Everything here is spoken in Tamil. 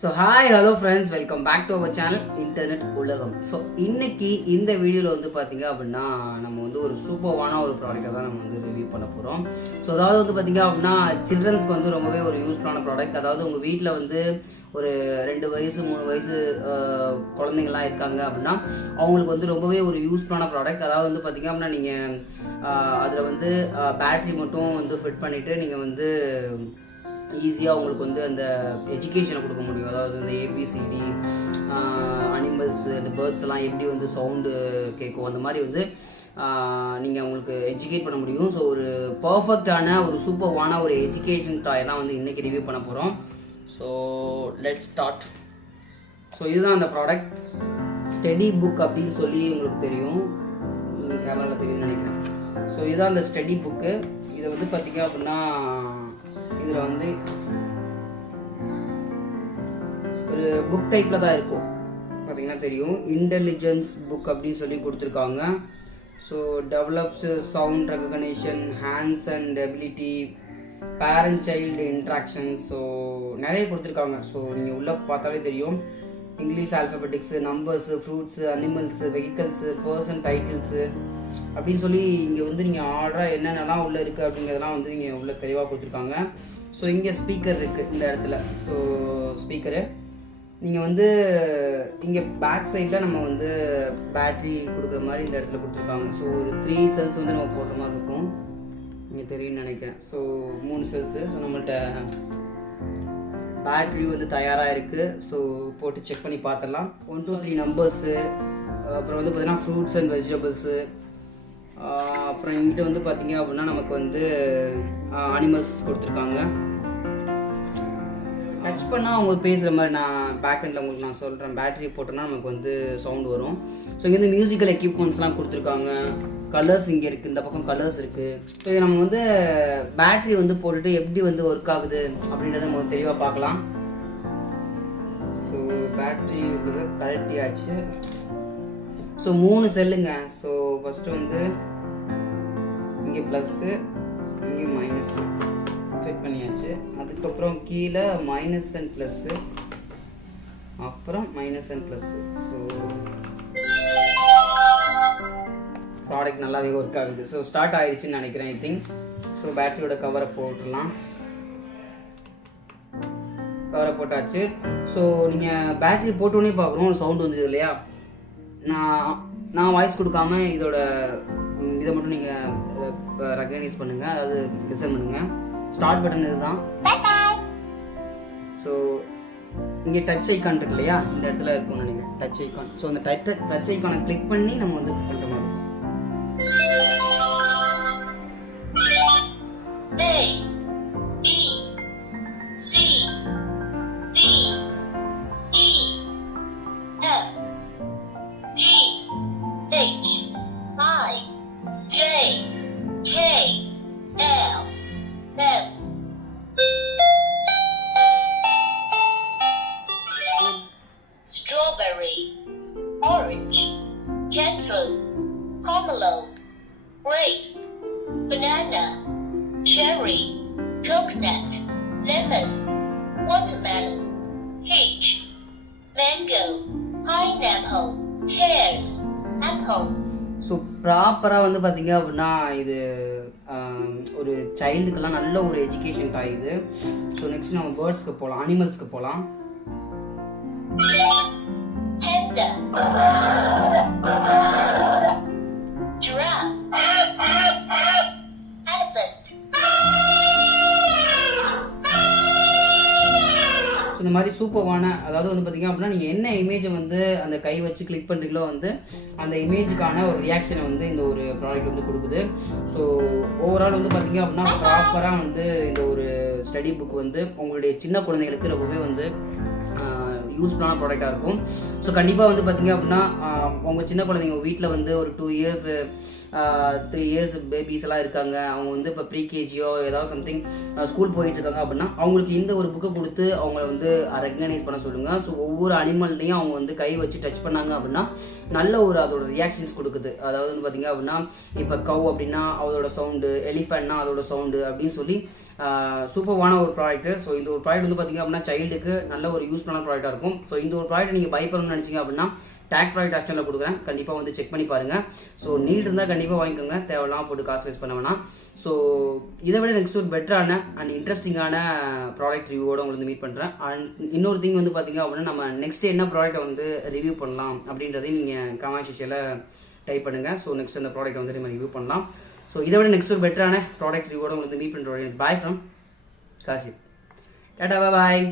So hi hello friends, welcome back to our channel internet உலகம். ஸோ இன்னைக்கு இந்த வீடியோவில் வந்து பார்த்தீங்க அப்படின்னா நம்ம வந்து ஒரு சூப்பர்வான ஒரு ப்ராடக்ட்டை தான் நம்ம வந்து ரிவ்யூ பண்ண போகிறோம். ஸோ அதாவது வந்து பார்த்தீங்க அப்படின்னா சில்ட்ரன்ஸ்க்கு வந்து ரொம்பவே ஒரு யூஸ்ஃபுல்லான ப்ராடக்ட். அதாவது உங்கள் வீட்டில் வந்து ஒரு 2 வயசு 3 வயசு குழந்தைங்களாம் இருக்காங்க அப்படின்னா அவங்களுக்கு வந்து ரொம்பவே ஒரு யூஸ்ஃபுல்லான ப்ராடக்ட். அதாவது வந்து பார்த்தீங்க அப்படின்னா நீங்கள் அதில் வந்து பேட்ரி மட்டும் வந்து ஃபிட் பண்ணிவிட்டு நீங்கள் வந்து ஈஸியாக உங்களுக்கு வந்து அந்த எஜுகேஷனை கொடுக்க முடியும். அதாவது இந்த ஏபிசிடி அனிமல்ஸு அந்த பேர்ட்ஸ் எல்லாம் எப்படி வந்து சவுண்டு கேட்கும் அந்த மாதிரி வந்து நீங்கள் உங்களுக்கு எஜுகேட் பண்ண முடியும். ஸோ ஒரு பர்ஃபெக்டான ஒரு சூப்பர்வான ஒரு எஜுகேஷன் டாய் தான் வந்து இன்றைக்கி ரிவ்யூ பண்ண போகிறோம். So let's start. ஸோ இதுதான் அந்த ப்ராடக்ட், ஸ்டடி புக் அப்படின்னு சொல்லி உங்களுக்கு தெரியும், கேமராவில் தெரியுதுன்னு நினைக்கிறேன். ஸோ இதுதான் அந்த ஸ்டடி புக்கு. இதை வந்து பார்த்தீங்க அப்படின்னா இதில் வந்து ஒரு புக் டைப்பில் தான் இருக்கும், பார்த்தீங்கன்னா தெரியும். இன்டெலிஜென்ஸ் புக் அப்படின்னு சொல்லி கொடுத்துருக்காங்க. So develops sound recognition, hands and ability, parent child interactions, so நிறைய கொடுத்துருக்காங்க. ஸோ நீங்கள் உள்ளே பார்த்தாலே தெரியும், English alphabetics, numbers, fruits, animals, vehicles, person titles அப்படின்னு சொல்லி இங்கே வந்து நீங்கள் ஆர்டராக என்னென்னலாம் உள்ளே இருக்குது அப்படிங்கிறதெல்லாம் வந்து நீங்கள் உள்ளே தெளிவாக கொடுத்துருக்காங்க. ஸோ இங்கே ஸ்பீக்கர் இருக்குது இந்த இடத்துல. ஸோ ஸ்பீக்கரு நீங்கள் வந்து இங்கே பேக் சைடில் நம்ம வந்து பேட்ரி கொடுக்குற மாதிரி இந்த இடத்துல கொடுத்துருக்காங்க. ஸோ ஒரு 3 செல்ஸ் வந்து நம்ம போடுற மாதிரி இருக்கும், நீங்கள் தெரியும்னு நினைக்கிறேன். So 3 cells. ஸோ நம்மள்கிட்ட பேட்ரி வந்து தயாராக இருக்குது. ஸோ போட்டு செக் பண்ணி பார்த்துடலாம். 1 2 3 நம்பர்ஸு, அப்புறம் வந்து பார்த்தீங்கன்னா ஃப்ரூட்ஸ் அண்ட் வெஜிடபிள்ஸு, அப்புறம் எங்கிட்ட வந்து பார்த்தீங்க அப்படின்னா நமக்கு வந்து அனிமல்ஸ் கொடுத்துருக்காங்க. டச் பண்ணால் அவங்க பேசுகிற மாதிரி நான் பேக்கெண்டில் உங்களுக்கு நான் சொல்கிறேன். பேட்டரி போட்டோன்னா நமக்கு வந்து சவுண்ட் வரும். ஸோ இங்கே வந்து மியூசிக்கல் எக்யூப்மெண்ட்ஸ்லாம் கொடுத்துருக்காங்க. கலர்ஸ் இங்கே இருக்குது, இந்த பக்கம் கலர்ஸ் இருக்குது. ஸோ இது நம்ம வந்து பேட்ரி வந்து போட்டுட்டு எப்படி வந்து ஒர்க் ஆகுது அப்படின்றத நம்ம தெளிவாக பார்க்கலாம். So battery கழட்டியாச்சு. ஸோ 3 செல்லுங்க. ஸோ ஃபஸ்ட்டு வந்து இங்கே ப்ளஸ்ஸு, இங்கே மைனஸ்ஸு ஃபிட் பண்ணியாச்சு. அதுக்கப்புறம் கீழே மைனஸ் அண்ட் ப்ளஸ்ஸு, அப்புறம் minus and plus. So product நல்லாவே ஒர்க் ஆகுது. ஸோ ஸ்டார்ட் ஆகிடுச்சின்னு நினைக்கிறேன், ஐ திங்க். ஸோ பேட்டரியோட கவரை போட்டுடலாம். கவரை போட்டாச்சு. ஸோ நீங்கள் பேட்டரி போட்டோன்னே பார்க்குறோம் சவுண்ட் வந்தது இல்லையா. நான் வாய்ஸ் கொடுக்காம இதை மட்டும் நீங்கள் ரெகக்னைஸ் பண்ணுங்கள், அதாவது லிசன் பண்ணுங்கள். ஸ்டார்ட் பட்டன் இதுதான். ஸோ இங்கே டச் ஐக்கான் இருக்கு இல்லையா, இந்த இடத்துல இருக்கும்னு நினைக்கிறேன் டச் ஐக்கான். ஸோ அந்த டச் ஐக்கானை கிளிக் பண்ணி நம்ம வந்து பண்ணுற மாதிரி இருக்கும். Strawberry, orange, jackfruit, pomelo, grapes, banana, cherry, coconut, lemon, watermelon, peach, mango, pineapple, pears, apple. So ப்ராப்பராக வந்து பார்த்தீங்க அப்படின்னா இது ஒரு சைல்டுக்கெல்லாம் நல்ல ஒரு எஜுகேஷன் டாய் இது. ஸோ நெக்ஸ்ட் நம்ம பேர்ட்ஸ்க்கு போகலாம், அனிமல்ஸ்க்கு போகலாம். Panda, giraffe, elephant. ஸோ இந்த மாதிரி சூப்பர்வான, அதாவது வந்து பார்த்தீங்க அப்படின்னா நீங்கள் என்ன இமேஜை வந்து அந்த கை வச்சு கிளிக் பண்ணுறீங்களோ வந்து அந்த இமேஜுக்கான ஒரு ரியாக்ஷனை வந்து இந்த ஒரு ப்ராடக்ட் வந்து கொடுக்குது. ஸோ ஓவரால் வந்து பார்த்தீங்க அப்படின்னா ப்ராப்பராக வந்து இந்த ஒரு ஸ்டடி புக் வந்து உங்களுடைய சின்ன குழந்தைகளுக்கு ரொம்பவே வந்து யூஸ்ஃபுல்லான ப்ராடக்டாக இருக்கும். ஸோ கண்டிப்பாக வந்து பார்த்தீங்க அப்படின்னா உங்கள் சின்ன குழந்தைங்க வீட்டில் வந்து ஒரு 2 இயர்ஸ் 3 இயர்ஸ் பேபிஸ் எல்லாம் இருக்காங்க, அவங்க வந்து இப்போ ப்ரீகேஜியோ ஏதாவது சம்திங் ஸ்கூல் போயிட்டு இருக்காங்க அப்படின்னா அவங்களுக்கு இந்த ஒரு புக்கை கொடுத்து அவங்கள வந்து ரெகக்னைஸ் பண்ண சொல்லுங்கள். ஸோ ஒவ்வொரு அனிமல்லையும் அவங்க வந்து கை வச்சு டச் பண்ணாங்க அப்படின்னா நல்ல ஒரு அதோட ரியாக்ஷன்ஸ் கொடுக்குது. அதாவது வந்து பார்த்தீங்க அப்படின்னா இப்போ கவ் அப்படின்னா அதோட சவுண்டு, எலிஃபென்ட்னா அதோட சவுண்டு அப்படின்னு சொல்லி சூப்பர்வான ஒரு ப்ராடக்ட். ஸோ இந்த ஒரு ப்ராடக்ட் வந்து பார்த்தீங்க அப்படின்னா சைல்டுக்கு நல்ல ஒரு யூஸ்ஃபுல்லான ப்ராடக்டாக இருக்கும். ஸோ இந்த ஒரு ப்ராடக்ட் நீங்கள் பை பண்ணணும்னு நினச்சிங்க அப்படின்னா டேக் ப்ராடக்ட் ஆப்ஷனில் கொடுக்குறேன், கண்டிப்பாக வந்து செக் பண்ணி பாருங்கள். ஸோ நீட் இருந்தால் கண்டிப்பாக வாங்கிக்கோங்க, தேவையில்லாமல் போட்டு காசு வேஸ்ட் பண்ண வேணாம். ஸோ இதை விட நெக்ஸ்ட் ஒரு பெட்டரான அண்ட் இன்ட்ரெஸ்டிங்கான ப்ராடக்ட் ரிவ்யூவோட உங்களுக்கு மீட் பண்ணுறேன். அண்ட் இன்னொரு திங் வந்து பார்த்தீங்க அப்படின்னா நம்ம நெக்ஸ்ட் என்ன ப்ராடக்ட்டை வந்து ரிவ்யூ பண்ணலாம் அப்படின்றதையும் நீங்கள் கமெண்ட் செக்ஷனில் டைப் பண்ணுங்கள். ஸோ நெக்ஸ்ட் அந்த ப்ராடக்ட்டை வந்து நம்ம ரிவ்யூ பண்ணலாம். ஸோ இதை விட நெக்ஸ்ட் ஒரு பெட்டரான ப்ராடக்ட் ரிவ்யூவோட உங்களுக்கு மீட் பண்ணுறோம். Bye from Kasi. Tata bye.